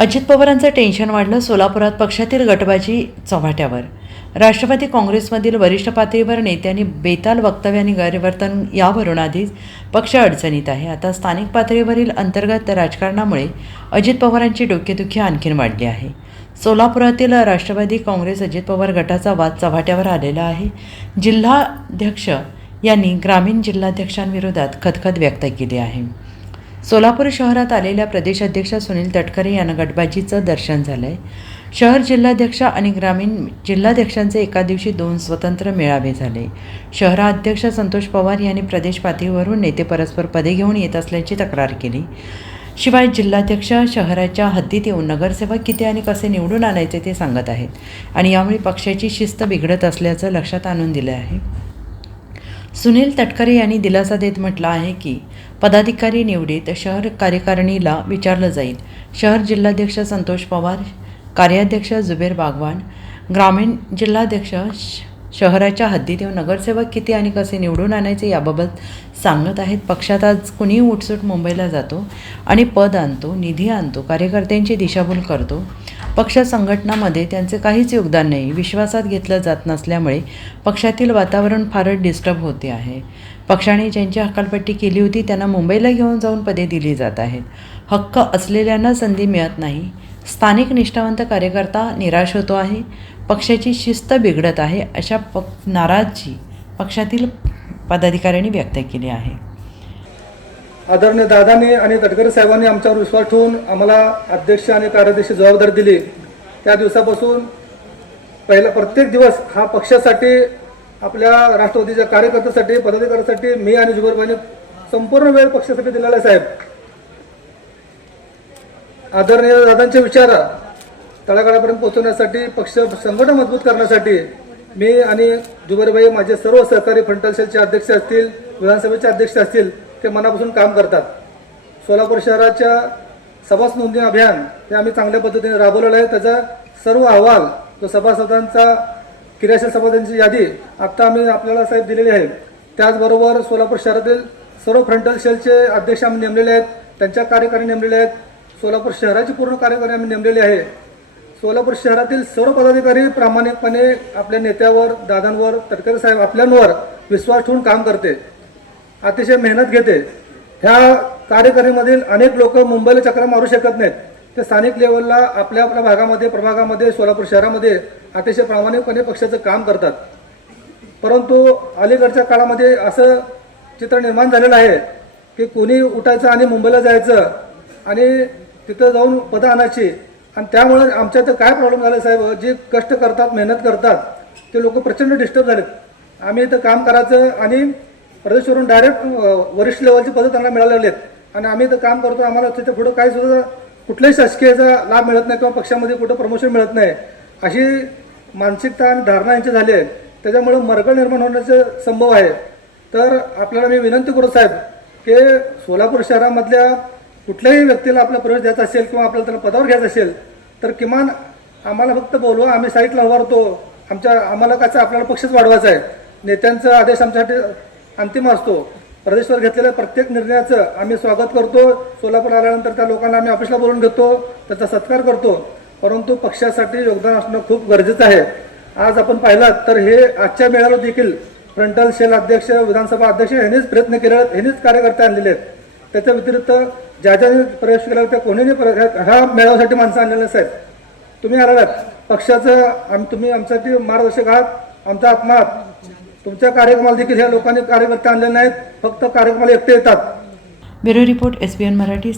अजित पवारांचं टेन्शन वाढलं. सोलापुरात पक्षातील गटबाजी चव्हाट्यावर. राष्ट्रवादी काँग्रेसमधील वरिष्ठ पातळीवर नेत्यांनी बेताल वक्तव्य आणि गैरवर्तन यावरून आधीच पक्ष अडचणीत आहे. आता स्थानिक पातळीवरील अंतर्गत राजकारणामुळे अजित पवारांची डोकेदुखी आणखीन वाढली आहे. सोलापुरातील राष्ट्रवादी काँग्रेस अजित पवार गटाचा वाद चव्हाट्यावर आलेला आहे. जिल्हाध्यक्ष यांनी ग्रामीण जिल्हाध्यक्षांविरोधात खदखद व्यक्त केली आहे. सोलापूर शहरात आलेल्या प्रदेशाध्यक्ष सुनील तटकरे यांना गटबाजीचं दर्शन झालं आहे. शहर जिल्हाध्यक्ष आणि ग्रामीण जिल्हाध्यक्षांचे एका दिवशी 2 स्वतंत्र मेळावे झाले. शहराध्यक्ष संतोष पवार यांनी प्रदेश पातळीवरून नेते परस्पर पदे घेऊन येत असल्याची तक्रार केली. शिवाय जिल्हाध्यक्ष शहराच्या हद्दीत येऊन नगरसेवक किती आणि कसे निवडून आणायचे ते सांगत आहेत आणि यामुळे पक्षाची शिस्त बिघडत असल्याचं लक्षात आणून दिलं आहे. सुनील तटकरे यांनी दिलासा देत म्हटलं आहे की पदाधिकारी निवडीत शहर कार्यकारिणीला विचारलं जाईल. शहर जिल्हाध्यक्ष संतोष पवार, कार्याध्यक्ष जुबेर बागवान, ग्रामीण जिल्हाध्यक्ष शहराच्या हद्दीत येऊन नगरसेवक किती आणि कसे निवडून आणायचे याबाबत सांगत आहेत. पक्षात आज कुणीही उठसूट मुंबईला जातो आणि पद आणतो, निधी आणतो, कार्यकर्त्यांची दिशाभूल करतो. पक्ष संघटनामध्ये त्यांचे काहीच योगदान नाही. विश्वासात घेतलं जात नसल्यामुळे पक्षातील वातावरण फारच डिस्टर्ब होते आहे. पक्षाने ज्यांची हकालपट्टी केली होती त्यांना मुंबईला घेऊन जाऊन पदे दिली जात आहेत. हक्क असलेल्यांना संधी मिळत नाही. स्थानिक निष्ठावंत कार्यकर्ता निराश होतो आहे. पक्षाची शिस्त बिघडत आहे, अशा नाराजी पक्षातील पदाधिकाऱ्यांनी व्यक्त केली आहे. आदरणीय दादांनी आणि तटकरे साहेबांनी आमच्यावर विश्वास ठेवून आम्हाला अध्यक्ष आणि कार्याध्यक्ष जबाबदारी दिली. त्या दिवसापासून पहिला प्रत्येक दिवस हा पक्षासाठी, आपल्या राष्ट्रवादीच्या कार्यकर्त्यासाठी, पदाधिकाऱ्यांसाठी मी आणि जुबेरबाईंनी संपूर्ण वेळ पक्षासाठी दिलेला आहे. साहेब, आदरणीय दादांचे विचार तळागाळापर्यंत पोहोचवण्यासाठी, पक्ष संघटन मजबूत करण्यासाठी मी आणि जुबेरबाई, माझे सर्व सहकारी, फ्रंटल सेलचे अध्यक्ष असतील, विधानसभेचे अध्यक्ष असतील, ते मनापासून काम करतात. सोलापूर शहराच्या सभास नोंदणी अभियान हे आम्ही चांगल्या पद्धतीने राबवलेलं आहे. त्याचा सर्व अहवाल, जो सभासदांचा, क्रियाशील सभासदांची यादी आत्ता आम्ही आपल्याला साहेब दिलेली आहे. त्याचबरोबर सोलापूर शहरातील सर्व फ्रंटल सेलचे अध्यक्ष आम्ही नेमलेले आहेत, त्यांच्या कार्यकारी नेमलेले आहेत. सोलापूर शहराची पूर्ण कार्यकारी आम्ही नेमलेली आहे. सोलापूर शहरातील सर्व पदाधिकारी प्रामाणिकपणे आपल्या नेत्यावर, दादांवर, तटकरे साहेब आपल्यांवर विश्वास ठेवून काम करते, अतिशय मेहनत घेते. ह्या कार्यकारिणीमधील अनेक लोक मुंबईला चक्रा मारू शकत नाहीत. ते स्थानिक लेवलला आपल्या आपल्या भागामध्ये, प्रभागामध्ये, सोलापूर शहरामध्ये अतिशय प्रामाणिकपणे पक्षाचं काम करतात. परंतु अलीकडच्या काळामध्ये असं चित्र निर्माण झालेलं आहे की कोणी उठायचं आणि मुंबईला जायचं आणि तिथं जाऊन पदं आणायची. आणि त्यामुळे आमच्या इथं काय प्रॉब्लेम झाला साहेब, जे कष्ट करतात, मेहनत करतात, ते लोक प्रचंड डिस्टर्ब झालेत. आम्ही इथं काम करायचं आणि प्रदेशवरून डायरेक्ट वरिष्ठ लेवलची पदं त्यांना मिळालेली आहेत आणि आम्ही इथं काम करतो. आम्हाला तिथे पुढं काही सुद्धा कुठल्याही शासकीयचा लाभ मिळत नाही किंवा पक्षामध्ये कुठं प्रमोशन मिळत नाही, अशी मानसिकता आणि धारणा यांची झाली आहे. त्याच्यामुळे मरगळ निर्माण होण्याचे संभव आहे. तर आपल्याला मी विनंती करू साहेब की सोलापूर शहरामधल्या कुठल्याही व्यक्तीला आपला प्रवेश द्यायचा असेल किंवा आपल्याला त्याला पदावर घ्यायचं असेल तर किमान आम्हाला फक्त बोलवा, आम्ही साईटला उभारतो. आम्हाला कसं आपल्याला पक्षच वाढवायचा आहे. नेत्यांचा आदेश आमच्यासाठी अंतिम असतो. प्रदेशवर घेतलेल्या प्रत्येक निर्णयाचं आम्ही स्वागत करतो. सोलापूर आल्यानंतर त्या लोकांना आम्ही ऑफिसला बोलून घेतो, त्याचा सत्कार करतो. परंतु पक्षासाठी योगदान असणं खूप गरजेचं आहे. आज आपण पाहिलात तर हे आजच्या मेळाव्यात देखील फ्रंटल सेल अध्यक्ष, विधानसभा अध्यक्ष यांनीच प्रयत्न केले, यांनीच कार्यकर्ते आणलेले आहेत. त्याच्या व्यतिरिक्त ज्या ज्याने प्रवेश केला त्या कोणीने ह्या मेळाव्यासाठी माणसं आणलेलं साहेब. तुम्ही आलात पक्षाचं, तुम्ही आमच्यासाठी मार्गदर्शक आहात, आमचा आत्मा आहात. तुमच्या कार्यक्रमाला देखील ह्या लोकांनी कार्यकर्ते आणले नाहीत, फक्त कार्यक्रमाला एकटे येतात. Bureau report, SBN Marathi.